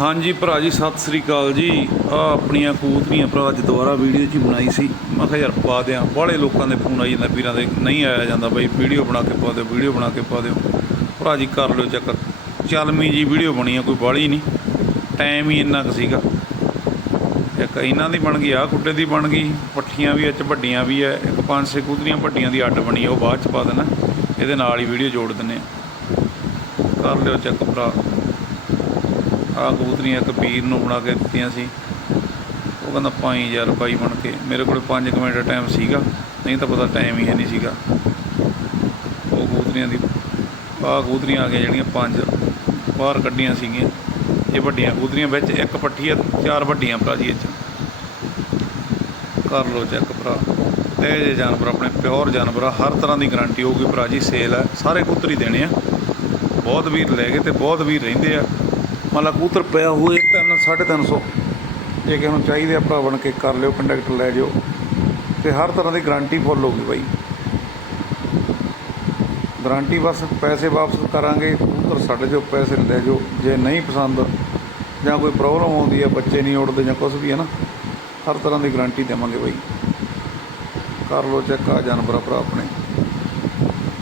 ਹਾਂਜੀ ਭਰਾ ਜੀ, ਸਤਿ ਸ੍ਰੀ ਅਕਾਲ ਜੀ। ਆ ਆਪਣੀਆਂ ਕੂਤਰੀਆਂ ਭਰਾ ਅੱਜ ਦੁਬਾਰਾ ਵੀਡੀਓ 'ਚ ਹੀ ਬਣਾਈ ਸੀ। ਮੈਂ ਕਿਹਾ ਯਾਰ ਪਾ ਦਿਆਂ। ਬਾਹਲੇ ਲੋਕਾਂ ਦੇ ਫੋਨ ਆਈ ਜਾਂਦਾ, ਵੀਰਾਂ ਦੇ ਨਹੀਂ ਆਇਆ ਜਾਂਦਾ ਬਾਈ, ਵੀਡੀਓ ਬਣਾ ਕੇ ਪਾ ਦਿਓ, ਵੀਡੀਓ ਬਣਾ ਕੇ ਪਾ ਦਿਓ। ਭਰਾ ਜੀ, ਕਰ ਲਿਓ ਚੱਕਰ। ਚਲਮੀ ਜੀ, ਵੀਡੀਓ ਬਣੀ ਆ, ਕੋਈ ਬਾਹਲੀ ਨਹੀਂ। ਟਾਈਮ ਹੀ ਇੰਨਾ ਕੁ ਸੀਗਾ। ਇੱਕ ਇਹਨਾਂ ਦੀ ਬਣ ਗਈ ਆ ਕੁੱਟੇ ਦੀ ਬਣ ਗਈ। ਪੱਠੀਆਂ ਵੀ ਇੱਚ ਵੱਡੀਆਂ ਵੀ ਐ ਇੱਕ ਪੰਜ ਛੇ ਕੂਤਰੀਆਂ ਵੱਡੀਆਂ ਦੀ ਅੱਡ ਬਣੀ ਆ, ਉਹ ਬਾਅਦ ਚ ਪਾ ਦੇਣਾ। ਇਹਦੇ ਨਾਲ ਹੀ ਵੀਡੀਓ ਜੋੜ ਦਿੰਨੇ ਆ। ਕਰ ਲਿਓ ਚੈੱਕ ਭਰਾ। ਆ ਕਬੂਤਰੀਆਂ ਇੱਕ ਵੀਰ ਨੂੰ ਬਣਾ ਕੇ ਦਿੱਤੀਆਂ ਸੀ। ਉਹ ਕਹਿੰਦਾ ਪਾਈ ਯਾਰ ਬਾਈ ਬਣ ਕੇ। ਮੇਰੇ ਕੋਲ 5 ਮਿੰਟ ਟਾਈਮ ਸੀਗਾ। ਨਹੀਂ ਤਾਂ ਪਤਾ ਟਾਈਮ ਹੀ ਨਹੀਂ ਸੀਗਾ। ਉਹ ਕਬੂਤਰੀਆਂ ਦੀ ਆ ਕਬੂਤਰੀਆਂ ਆ ਗਈਆਂ ਜਿਹੜੀਆਂ ਪੰਜ ਬਾਹਰ ਕੱਢੀਆਂ ਸੀਗੀਆਂ। ਇਹ ਵੱਡੀਆਂ ਕਬੂਤਰੀਆਂ ਵਿੱਚ ਇੱਕ ਪੱਠੀ ਆ, ਚਾਰ ਵੱਡੀਆਂ ਭਰਾ ਜੀ ਇੱਥੇ ਕਰ ਲਓ ਚੈੱਕ ਭਰਾ। ਇਹ ਜੇ ਜਾਨਵਰ, ਆਪਣੇ ਪਿਓਰ ਜਾਨਵਰ ਆ, ਹਰ ਤਰ੍ਹਾਂ ਦੀ ਗਾਰੰਟੀ ਹੋਊਗੀ ਭਰਾ ਜੀ ਸੇਲ ਹੈ ਸਾਰੇ ਕਬੂਤਰ ਦੇਣੇ ਆ। ਬਹੁਤ ਵੀਰ ਲੈ ਗਏ ਤੇ ਬਹੁਤ ਵੀਰ ਰਹਿੰਦੇ ਆ। ਮੰਨ ਲਾ ਕਬੂਤਰ ਪਿਆ ਹੋਏ 3 350 ਜੇ ਕਿਸੇ ਨੂੰ ਚਾਹੀਦੇ ਆ ਭਰਾ ਬਣ ਕੇ ਕਰ ਲਿਓ ਕੰਡਕਟਰ ਲੈ ਜਿਓ। ਤੇ ਹਰ ਤਰ੍ਹਾਂ ਦੀ ਗਾਰੰਟੀ ਫੁੱਲ ਹੋਊਗੀ ਬਾਈ। ਗਾਰੰਟੀ ਬਸ ਪੈਸੇ ਵਾਪਸ ਕਰਾਂਗੇ, ਕਬੂਤਰ ਛੱਡ ਜੋ ਪੈਸੇ ਲੈ ਜਾਓ। ਜੇ ਨਹੀਂ ਪਸੰਦ ਜਾਂ ਕੋਈ ਪ੍ਰੋਬਲਮ ਆਉਂਦੀ ਹੈ ਬੱਚੇ ਨਹੀਂ ਉੱਡਦੇ ਜਾਂ ਕੁਝ ਵੀ ਹੈ ਨਾ, ਹਰ ਤਰ੍ਹਾਂ ਦੀ ਗਾਰੰਟੀ ਦੇਵਾਂਗੇ ਬਾਈ। ਕਰ ਲਓ ਚੈੱਕ ਆ ਜਾਨਵਰ ਆ ਭਰਾ ਆਪਣੇ।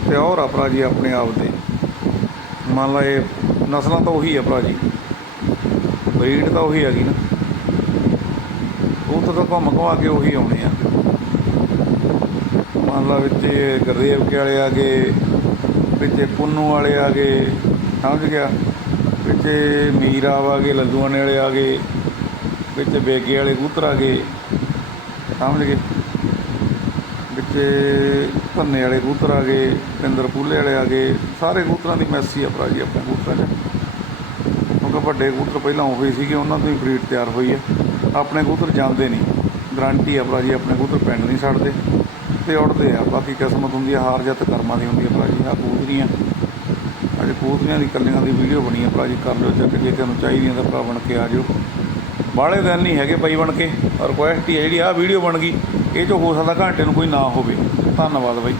ਤੇ ਹੋਰ ਆ ਭਰਾ ਜੀ ਆਪਣੇ ਆਪ ਦੇ। ਮੰਨ ਲਾ ਇਹ ਨਸਲਾਂ ਤਾਂ ਉਹੀ ਆ ਭਰਾ ਜੀ। ਬਰੀਡ ਤਾਂ ਉਹੀ ਹੈਗੀ ਨਾ। ਉਹ ਤਾਂ ਘੁੰਮ ਘੁਮਾ ਕੇ ਉਹੀ ਆਉਣੇ ਆ। ਮੰਨ ਲਾ ਵਿੱਚ ਇਹ ਕੇ ਵਾਲੇ ਆ ਗਏ, ਵਿੱਚ ਪੁੰਨੂ ਵਾਲੇ ਆ ਗਏ, ਸਮਝ ਗਿਆ? ਵਿੱਚ ਇਹ ਮੀਰਾ ਆ ਗਏ ਲੱਦੂਆਣੇ ਵਾਲੇ ਆ ਗਏ, ਵਿੱਚ ਬੇਗੇ ਵਾਲੇ ਕਬੂਤਰ ਆ ਗਏ, ਸਮਝ ਗਏ? ਵਿੱਚ ਧੰਨੇ ਵਾਲੇ ਕਬੂਤਰ ਆ ਗਏ, ਪਿੰਦਰ ਪੂਲੇ ਵਾਲੇ ਆ ਗਏ, ਸਾਰੇ ਕਬੂਤਰਾਂ ਦੀ ਮੈਸੀ ਆ ਭਰਾ ਜੀ ਆਪਣੇ ਕੂਤਰਾਂ 'ਚ। ਕਿਉਂਕਿ ਵੱਡੇ ਕਬੂਤਰ ਪਹਿਲਾਂ ਉਹੀ ਸੀਗੇ, ਉਹਨਾਂ ਤੋਂ ਹੀ ਬਰੀਡ ਤਿਆਰ ਹੋਈ ਹੈ ਆਪਣੇ ਕਬੂਤਰ ਜਾਂਦੇ ਨਹੀਂ। ਗਰੰਟੀ ਆ ਭਰਾ ਜੀ, ਆਪਣੇ ਕਬੂਤਰ ਪਿੰਡ ਨਹੀਂ ਛੱਡਦੇ। ਤੇ ਉੱਡਦੇ ਆ। ਬਾਕੀ ਕਿਸਮਤ ਹੁੰਦੀ ਆ, ਹਾਰ ਜਿੱਤ ਕਰਮਾਂ ਦੀ ਹੁੰਦੀ ਆ ਭਰਾ ਜੀ। ਆ ਕਬੂਤਰੀਆਂ, ਅੱਜ ਕਬੂਤਰੀਆਂ ਦੀ ਕੱਲੀਆਂ ਦੀ ਵੀਡੀਓ ਬਣੀ ਆ ਭਰਾ ਜੀ, ਕਰ ਲਿਓ ਚੱਕ ਜੇ ਤੁਹਾਨੂੰ ਚਾਹੀਦੀਆਂ ਤਾਂ ਭਰਾ ਬਣ ਕੇ ਆ ਜਿਓ। ਬਾਹਲੇ ਦਿਨ ਨਹੀਂ ਹੈਗੇ ਬਾਈ ਬਣ ਕੇ। ਰਿਕੁਐਸਟ ਹੀ ਹੈ ਜਿਹੜੀ ਆ ਵੀਡੀਓ ਬਣ ਗਈ, ਇਹ ਜੋ ਹੋ ਸਕਦਾ ਘੰਟੇ ਨੂੰ ਕੋਈ ਨਾ ਹੋਵੇ। ਧੰਨਵਾਦ ਬਾਈ।